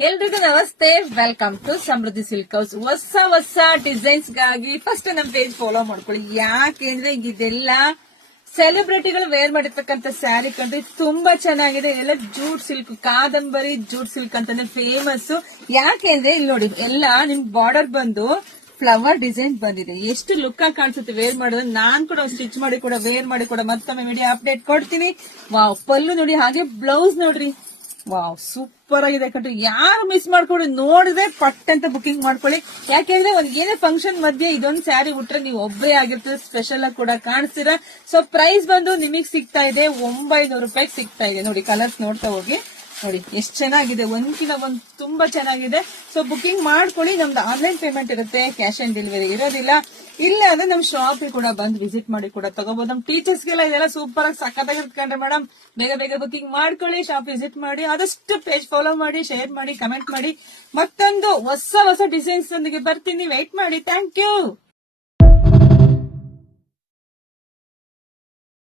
ಎಲ್ರಿಗೂ ನಮಸ್ತೆ, welcome to Samruddhi silk house. ಹೊಸ ಡಿಸೈನ್ಸ್ ಗಾಗಿ ಫಸ್ಟ್ ನಮ್ ಪೇಜ್ ಫಾಲೋ ಮಾಡ್ಕೊಳ್ಳಿ. ಯಾಕೆಂದ್ರೆ ಇದೆಲ್ಲ ಸೆಲೆಬ್ರಿಟಿಗಳು ವೇರ್ ಮಾಡಿರ್ತಕ್ಕಂಥ ಸ್ಯಾರಿ ಕಂಡ್ರೆ ತುಂಬಾ ಚೆನ್ನಾಗಿದೆ. ಎಲ್ಲ ಜೂಟ್ ಸಿಲ್ಕ್, ಕಾದಂಬರಿ ಜೂಟ್ ಸಿಲ್ಕ್ ಅಂತಾನೆ ಫೇಮಸ್. ಯಾಕೆಂದ್ರೆ ಇಲ್ಲಿ ನೋಡಿ, ಎಲ್ಲ ನಿಮ್ ಬಾರ್ಡರ್ ಬಂದು ಫ್ಲವರ್ ಡಿಸೈನ್ ಬಂದಿದೆ. ಎಷ್ಟು ಲುಕ್ ಆಗಿ ಕಾಣಿಸುತ್ತೆ ವೇರ್ ಮಾಡೋದು. ನಾನ್ ಕೂಡ ಸ್ಟಿಚ್ ಮಾಡಿ ಕೂಡ ವೇರ್ ಮಾಡಿ ಕೂಡ ಮತ್ತೊಮ್ಮೆ ವಿಡಿಯೋ ಅಪ್ಡೇಟ್ ಕೊಡ್ತೀನಿ. ವಾವ್, ಪಲ್ಲು ನೋಡಿ, ಹಾಗೆ ಬ್ಲೌಸ್ ನೋಡ್ರಿ. ವಾವ್, ಸೂಪರ್ ಆಗಿದೆ ಕಣ್ರಿ. ಯಾರು ಮಿಸ್ ಮಾಡ್ಕೊಳ್ಳಿ, ನೋಡಿದ್ರೆ ಪಟ್ ಅಂತ ಬುಕಿಂಗ್ ಮಾಡ್ಕೊಳ್ಳಿ. ಯಾಕೆಂದ್ರೆ ಒಂದ್ ಏನೇ ಫಂಕ್ಷನ್ ಮಧ್ಯೆ ಇದೊಂದು ಸ್ಯಾರಿ ಉಟ್ರೆ ನೀವು ಒಬ್ಬರೇ ಆಗಿರ್ತದೆ, ಸ್ಪೆಷಲ್ ಆಗಿ ಕೂಡ ಕಾಣಿಸ್ತೀರಾ. ಸೊ ಪ್ರೈಸ್ ಬಂದು ನಿಮಗ್ ಸಿಗ್ತಾ ಇದೆ 900 ರೂಪಾಯಿಗೆ ಸಿಗ್ತಾ ಇದೆ. ನೋಡಿ, ಕಲರ್ಸ್ ನೋಡ್ತಾ ಹೋಗಿ. ನೋಡಿ ಎಷ್ಟು ಚೆನ್ನಾಗಿದೆ, ಒಂದ್ಕಿನ ಒಂದ್ ತುಂಬಾ ಚೆನ್ನಾಗಿದೆ. ಸೊ ಬುಕಿಂಗ್ ಮಾಡ್ಕೊಳ್ಳಿ. ನಮ್ದು ಆನ್ಲೈನ್ ಪೇಮೆಂಟ್ ಇರುತ್ತೆ, ಕ್ಯಾಶ್ ಆನ್ ಡೆಲಿವರಿ ಇರೋದಿಲ್ಲ. ಇಲ್ಲ ಅಂದ್ರೆ ನಮ್ ಶಾಪ್ ಕೂಡ ಬಂದು ವಿಸಿಟ್ ಮಾಡಿ ಕೂಡ ತಗೋಬಹುದು. ನಮ್ ಟೀಚರ್ಸ್ಗೆಲ್ಲ ಇದೆಲ್ಲ ಸೂಪರ್ ಆಗಿ ಸಖತ್ತಾಗಿರ್ಕೊಂಡ್ರೆ ಮೇಡಮ್, ಬೇಗ ಬುಕಿಂಗ್ ಮಾಡ್ಕೊಳ್ಳಿ, ಶಾಪ್ ವಿಸಿಟ್ ಮಾಡಿ, ಆದಷ್ಟು ಪೇಜ್ ಫಾಲೋ ಮಾಡಿ, ಶೇರ್ ಮಾಡಿ, ಕಮೆಂಟ್ ಮಾಡಿ. ಮತ್ತೊಂದು ಹೊಸ ಡಿಸೈನ್ಸ್ ಒಂದಿಗೆ ಬರ್ತೀನಿ, ವೆಯ್ಟ್ ಮಾಡಿ. Thank you.